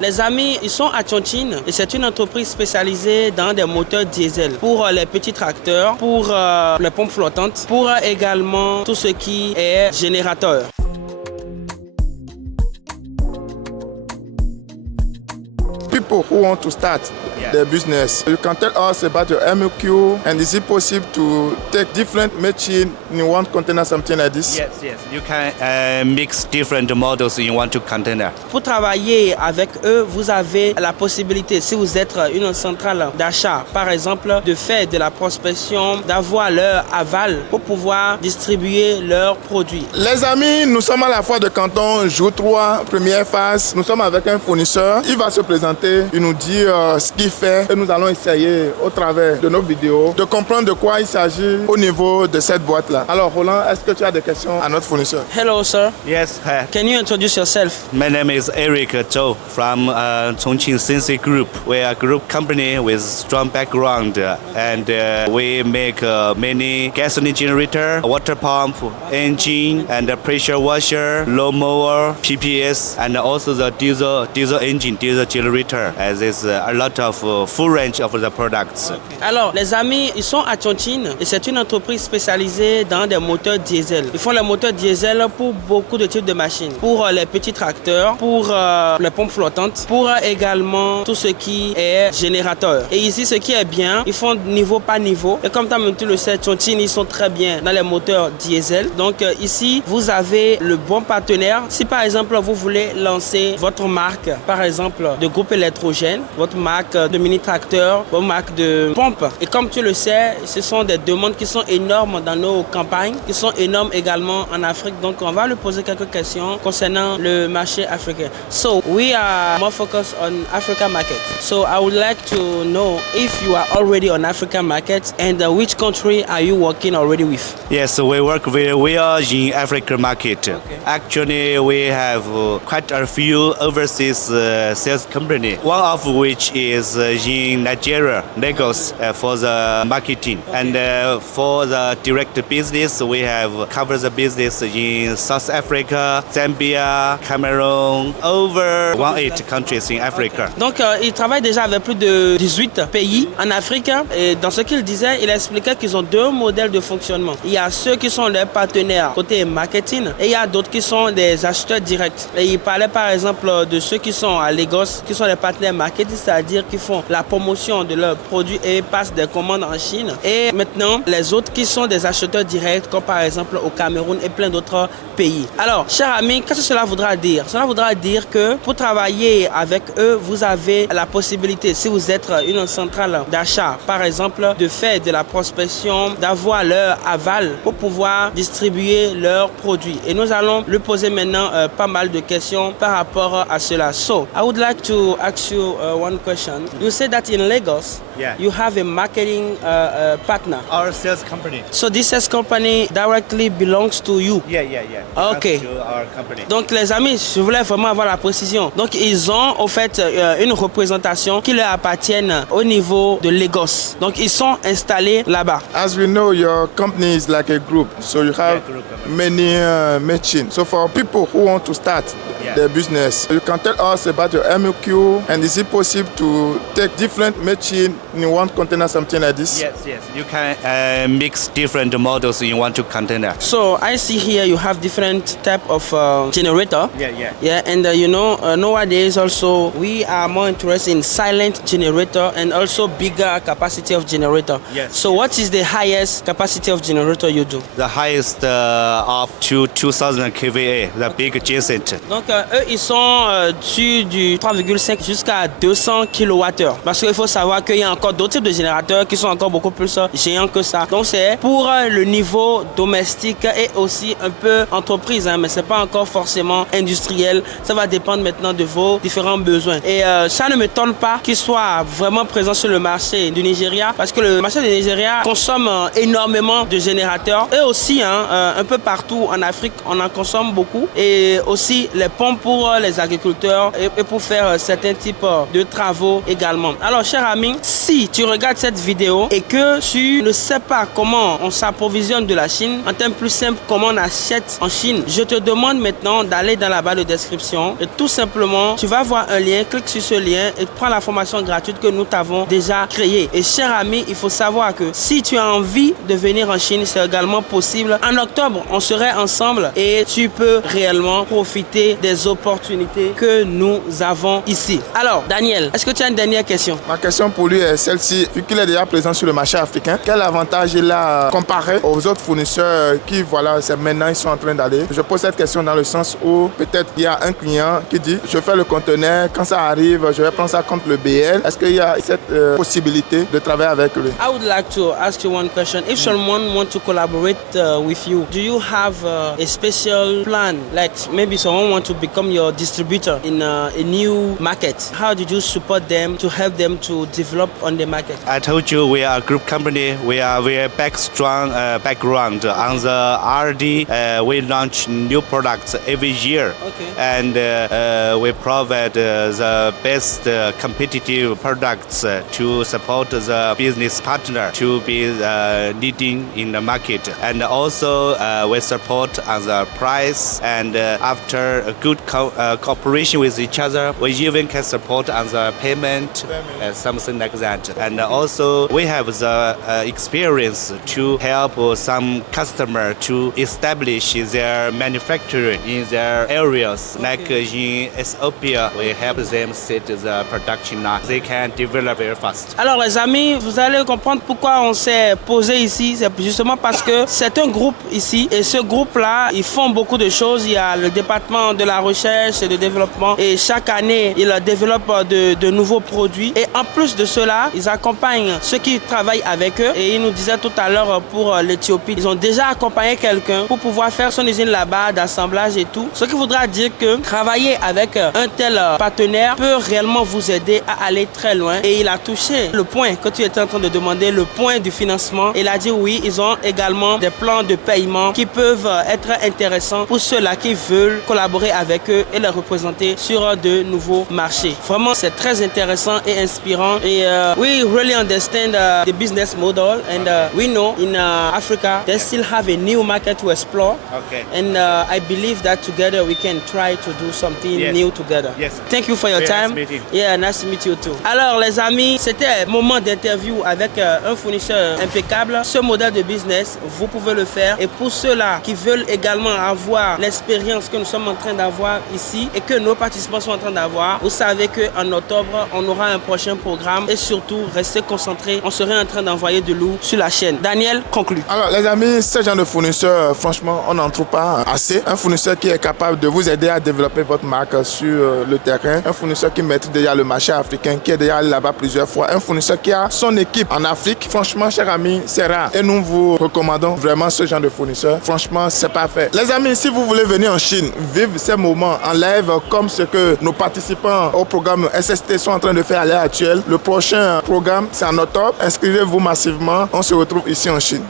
Les amis, ils sont à Chongqing et c'est une entreprise spécialisée dans des moteurs diesel pour les petits tracteurs, pour les pompes flottantes, pour également tout ce qui est générateur. People who want to start their business, you can tell us about your MOQ, and is it possible to take different machines in one container, something like this? Yes. You can mix different models in one container. Pour travailler avec eux, vous avez la possibilité, si vous êtes une centrale d'achat, par exemple, de faire de la prospection, d'avoir leur aval pour pouvoir distribuer leurs produits. Les amis, nous sommes à la foire de Canton, jour 3, première phase. Nous sommes avec un fournisseur. Il va se présenter, il nous dit ce qu'il fait et nous allons essayer au travers de nos vidéos de comprendre de quoi il s'agit au niveau de cette boîte-là. Alors Roland, est-ce que tu as des questions à notre fournisseur? Hello, sir. Yes. Hi. Can you introduce yourself? My name is Eric Zhou from Chongqing Sensei Group. We are a group company with strong background and we make many gasoline generator, water pump, engine and pressure washer, lawnmower, PPS and also the diesel engine, diesel generator. As is a lot of full range of the products. Alors, les amis, ils sont à Chongqing et c'est une entreprise spécialisée dans des moteurs diesel. Ils font les moteurs diesel pour beaucoup de types de machines. Pour les petits tracteurs, pour les pompes flottantes, pour également tout ce qui est générateur. Et ici, ce qui est bien, ils font niveau par niveau. Et comme tu le sais, Chongqing, ils sont très bien dans les moteurs diesel. Donc ici, vous avez le bon partenaire. Si par exemple, vous voulez lancer votre marque, par exemple, de groupe électrogène, votre marque de mini-tracteur, votre marque de pompe. Et comme tu le sais, ce sont des demandes qui sont énormes dans nos campagnes, qui sont énormes également en Afrique. Donc, on va lui poser quelques questions concernant le marché africain. So, we are more focused on Africa market. So, I would like to know if you are already on African market and which country are you working already with? Yes, we are in African market. Okay. Actually, we have quite a few overseas sales company. One of which is in Nigeria, Lagos, for the marketing. Okay. And for the direct business, we have covered the business in South Africa, Zambia, Cameroon, over 18 countries in Africa. Donc, il travaille déjà avec plus de 18 pays en Afrique. Et dans ce qu'il disait, il expliquait qu'ils ont deux modèles de fonctionnement. Il y a ceux qui sont leurs partenaires côté marketing et il y a d'autres qui sont des acheteurs directs. Et il parlait par exemple de ceux qui sont à Lagos, qui sont les partenaires marketing, c'est-à-dire qui font la promotion de leurs produits et passent des commandes en Chine. Et maintenant, les autres qui sont des acheteurs directs, comme par exemple au Cameroun et plein d'autres pays. Alors, chers amis, qu'est-ce que cela voudra dire? Cela voudra dire que pour travailler avec eux, vous avez la possibilité, si vous êtes une centrale d'achat, par exemple, de faire de la prospection, d'avoir leur aval pour pouvoir distribuer leurs produits. Et nous allons lui poser maintenant pas mal de questions par rapport à cela. So, I would like to ask you one question. You said that in Lagos, you have a marketing partner. Our sales company. So this sales company directly belongs to you. Yeah. Okay. To our company. Donc les amis, je voulais vraiment avoir la précision. Donc ils ont en fait une représentation qui leur appartienne au niveau de Lagos. Donc ils sont installés là-bas. As we know, your company is like a group, so you have many machines. So for people who want to start their business, you can tell us about your MOQ, and is it possible to take different machines in one container, something like this? Yes. You can mix different models in one container. So I see here you have different type of generator. Yeah. And nowadays also we are more interested in silent generator and also bigger capacity of generator. Yes. So what is the highest capacity of generator you do? The highest up to 2000 kVA, the big genset. Donc eux ils sont dessus du 3,5 jusqu'à 200 kWh. Parce qu'il faut savoir qu'il y a encore d'autres types de générateurs qui sont encore beaucoup plus géants que ça. Donc c'est pour le niveau domestique et aussi un peu entreprise, hein, mais c'est pas encore forcément industriel. Ça va dépendre maintenant de vos différents besoins. Et ça ne m'étonne pas qu'il soit vraiment présent sur le marché du Nigeria parce que le marché du Nigeria consomme énormément de générateurs et aussi un peu partout en Afrique on en consomme beaucoup et aussi les pompes pour les agriculteurs et pour faire certains types de travaux également. Alors chers amis, si tu regardes cette vidéo et que tu ne sais pas comment on s'approvisionne de la Chine, en termes plus simples, comment on achète en Chine, je te demande maintenant d'aller dans la barre de description et tout simplement, tu vas voir un lien, clique sur ce lien et prends la formation gratuite que nous t'avons déjà créée. Et cher ami, il faut savoir que si tu as envie de venir en Chine, c'est également possible. En octobre, on serait ensemble et tu peux réellement profiter des opportunités que nous avons ici. Alors, Daniel, est-ce que tu as une dernière question? Ma question pour lui est celle-ci. Vu qu'il est déjà présent sur le marché africain, quel avantage il a comparé aux autres fournisseurs qui, voilà, c'est maintenant ils sont en train d'aller? Je pose cette question dans le sens où peut-être il y a un client qui dit je fais le conteneur, quand ça arrive, je vais prendre ça contre le BL. Est-ce qu'il y a cette possibilité de travailler avec lui? I would like to ask you one question. If someone wants to collaborate with you, do you have a special plan? Like maybe someone wants to become your distributor in a new market. How did you support them to help them to develop on the market? I told you we are a group company. We are strong background on the R&D. We launch new products every year, Okay. and we provide the best competitive products to support the business partner to be leading in the market. And also we support on the price, and after a good cooperation with each other, we even can support on the payment, something like that. And also we have the experience to help some customer to establish their manufacturing in their areas. Like in Ethiopia, we help them set the production line. They can develop very fast. Alors les amis, vous allez comprendre pourquoi on s'est posé ici. C'est justement parce que c'est un groupe ici et ce groupe-là, ils font beaucoup de choses. Il y a le département de la recherche et de développement et chaque année, ils développent de nouveaux produits. Et en plus de cela, ils accompagnent ceux qui travaillent avec eux. Et ils nous disaient tout à l'heure pour l'Éthiopie, ils ont déjà accompagné quelqu'un pour pouvoir faire son usine là-bas d'assemblage et tout. Ce qui voudra dire que travailler avec un tel partenaire peut réellement vous aider à aller très loin. Et il a touché le point que tu étais en train de demander, le point du financement. Il a dit oui, ils ont également des plans de paiement qui peuvent être intéressants pour ceux-là qui veulent collaborer avec eux et les représenter sur de nouveaux marchés. Vraiment, c'est très intéressant et inspirant. Et we really understand the business model, and we know in Africa they still have a new market to explore. Okay. And I believe that together we can try to do something Yes. new together. Yes. Thank you for your Very time. nice meeting. Yeah, nice to meet you too. Alors les amis, c'était un moment d'interview avec un fournisseur impeccable. Ce modèle de business, vous pouvez le faire. Et pour ceux-là qui veulent également avoir l'expérience que nous sommes en train d'avoir ici et que nos participants sont en train d'avoir, vous savez qu'en octobre, on aura un prochain programme et surtout, restez concentrés. On serait en train d'envoyer de l'eau sur la chaîne. Daniel, conclue. Alors les amis, ce genre de fournisseur, franchement, on n'en trouve pas assez. Un fournisseur qui est capable de vous aider à développer votre marque sur le terrain. Un fournisseur qui maîtrise déjà le marché africain, qui est déjà allé là-bas plusieurs fois. Un fournisseur qui a son équipe en Afrique. Franchement, chers amis, c'est rare. Et nous vous recommandons vraiment ce genre de fournisseur. Franchement, c'est parfait. Les amis, si vous voulez venir en Chine, vivre ces moments en live comme ce que nos participants au programme SST sont en train de faire à l'heure actuelle, le prochain programme, c'est en octobre. Inscrivez-vous massivement. On se retrouve ici en Chine.